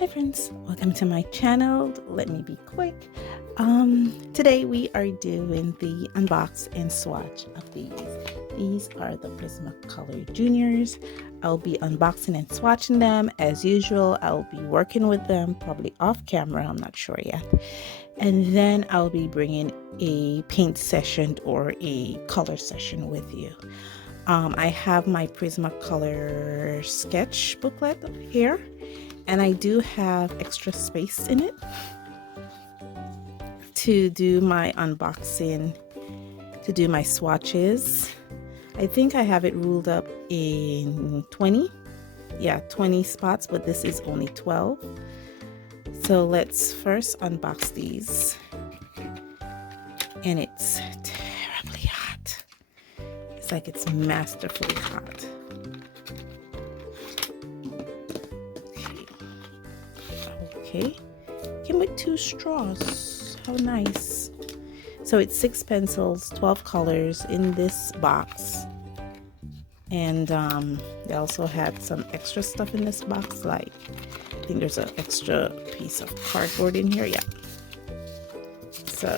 Hi friends, welcome to my channel. Let me be quick. Today we are doing the unbox and swatch of these. These are the Prismacolour Juniors. I'll be unboxing and swatching them as usual. I'll be working with them probably off camera, I'm not sure yet. And then I'll be bringing a paint session or a color session with you. I have my Prismacolor sketch booklet here, and I do have extra space in it to do my unboxing, to do my swatches. I think I have it ruled up in 20 spots, but this is only 12. So let's first unbox these. And it's terribly hot. It's like it's masterfully hot. Okay, came with 2 straws. How nice. So it's 6 pencils, 12 colors in this box. And they also had some extra stuff in this box, like I think there's an extra piece of cardboard in here. Yeah. So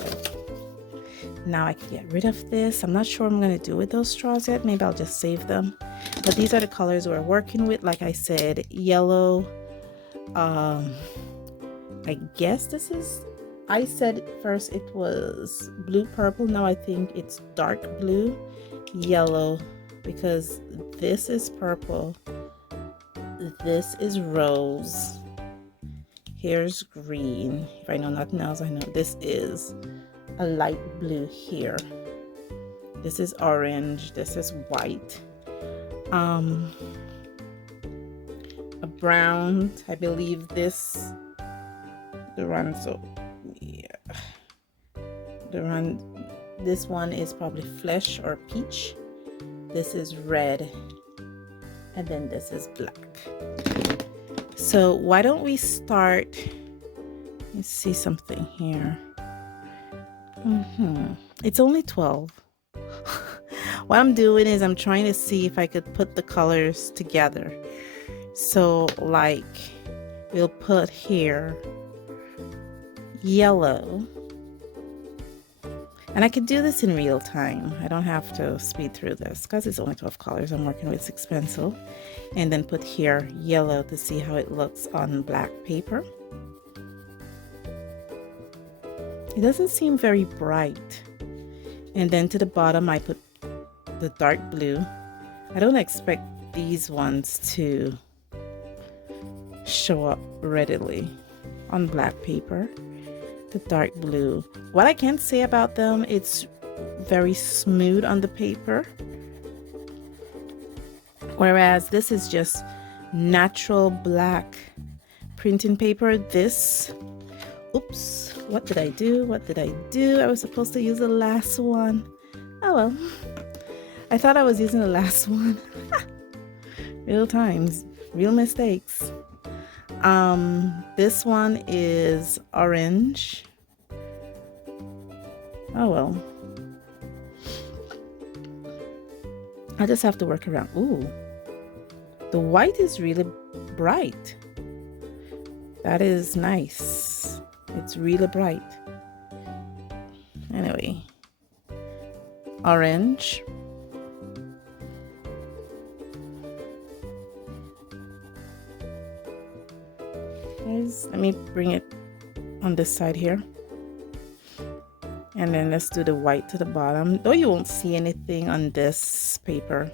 now I can get rid of this. I'm not sure what I'm going to do with those straws yet. Maybe I'll just save them. But these are the colors we're working with. Like I said, yellow. I guess this is, I said first it was blue purple. Now I think it's dark blue, yellow, because this is purple. This is rose. Here's green. If I know nothing else, I know this is a light blue here. This is orange. This is white. A brown. I believe this. This one is probably flesh or peach. This is red, and then this is black. So why don't we start? Let's see something here. It's only 12. What I'm doing is I'm trying to see if I could put the colors together. So like we'll put here yellow, and I could do this in real time. I don't have to speed through this because it's only 12 colors. I'm working with 6 pencil, and then put here yellow to see how it looks on black paper. It doesn't seem very bright. And then to the bottom I put the dark blue. I don't expect these ones to show up readily on black paper. The dark blue. What I can say about them, it's very smooth on the paper, whereas this is just natural black printing paper. This, oops, what did I do? I was supposed to use the last one. Oh well, I thought I was using the last one. Real times, real mistakes. This one is orange. Oh well. I just have to work around. Ooh, the white is really bright. That is nice. It's really bright. Anyway, orange. Guys, let me bring it on this side here, and then let's do the white to the bottom, though you won't see anything on this paper.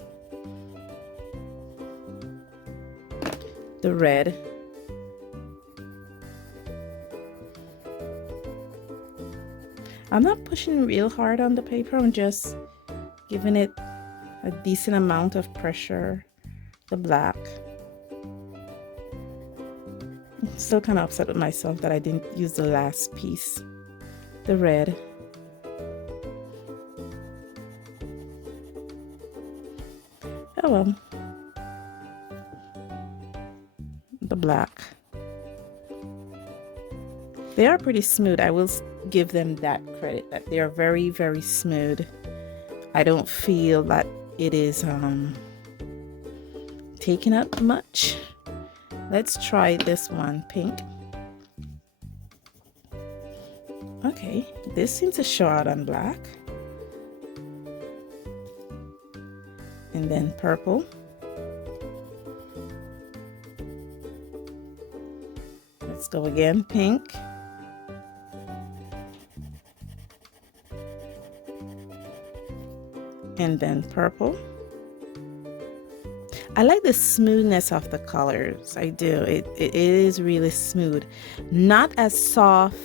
The red. I'm not pushing real hard on the paper. I'm just giving it a decent amount of pressure. The black. I'm still kind of upset with myself that I didn't use the last piece. The red. Oh well. The black. They are pretty smooth. I will give them that credit, that they are very, very smooth. I don't feel that it is taking up much. Let's try this one, pink. Okay, this seems to show out on black. And then purple. Let's go again, pink. And then purple. I like the smoothness of the colors. I do. It is really smooth. Not as soft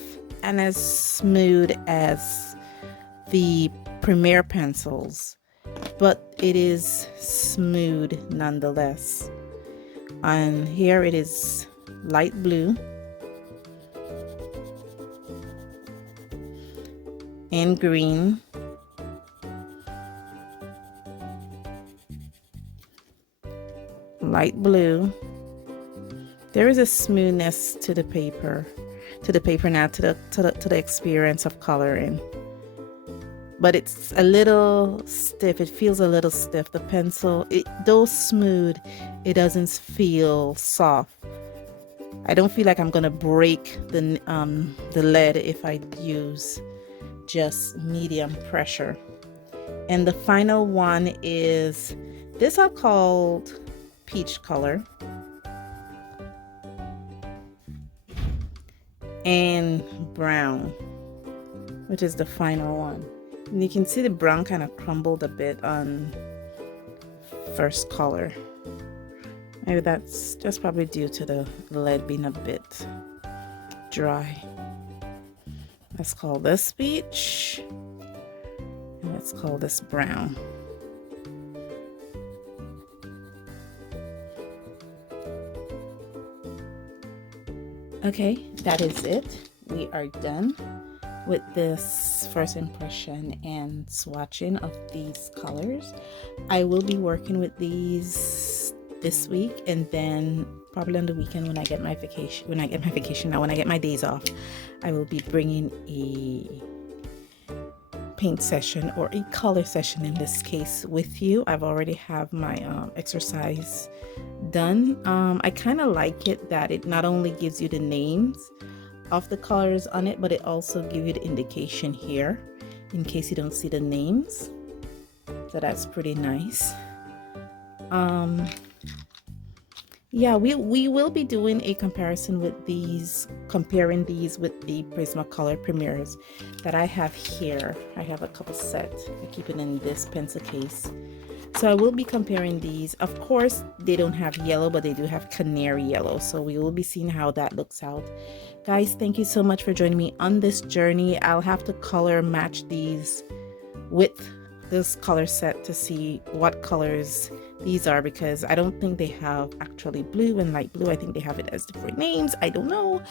and as smooth as the Premier pencils, but it is smooth nonetheless. And here it is light blue and green. Light blue. There is a smoothness to the paper now, to the experience of coloring, but it's a little stiff. It feels a little stiff. The pencil, though smooth, it doesn't feel soft. I don't feel like I'm gonna break the lead if I use just medium pressure. And the final one is this. I've called peach color and brown, which is the final one. And you can see the brown kind of crumbled a bit on first color. Maybe that's just probably due to the lead being a bit dry. Let's call this peach and let's call this brown. Okay, that is it. We are done with this first impression and swatching of these colors. I will be working with these this week, and then probably on the weekend when I get my vacation, when I get my days off, I will be bringing a paint session or a color session in this case with you. I've already have my exercise done. I kind of like it that it not only gives you the names of the colors on it, but it also gives you the indication here in case you don't see the names. So that's pretty nice. Yeah, we will be doing a comparison with these, comparing these with the Prismacolor Premiers that I have here. I have a couple sets. I keep it in this pencil case. So I will be comparing these. Of course, they don't have yellow, but they do have canary yellow. So we will be seeing how that looks out. Guys, thank you so much for joining me on this journey. I'll have to color match these with this color set to see what colors these are, because I don't think they have actually blue and light blue. I think they have it as different names. I don't know.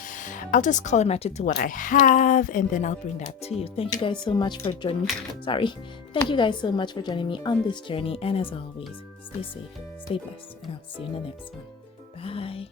I'll just color match it to what I have, and then I'll bring that to you. Thank you guys so much for joining me. Thank you guys so much for joining me on this journey, and as always, stay safe, stay blessed, and I'll see you in the next one. Bye.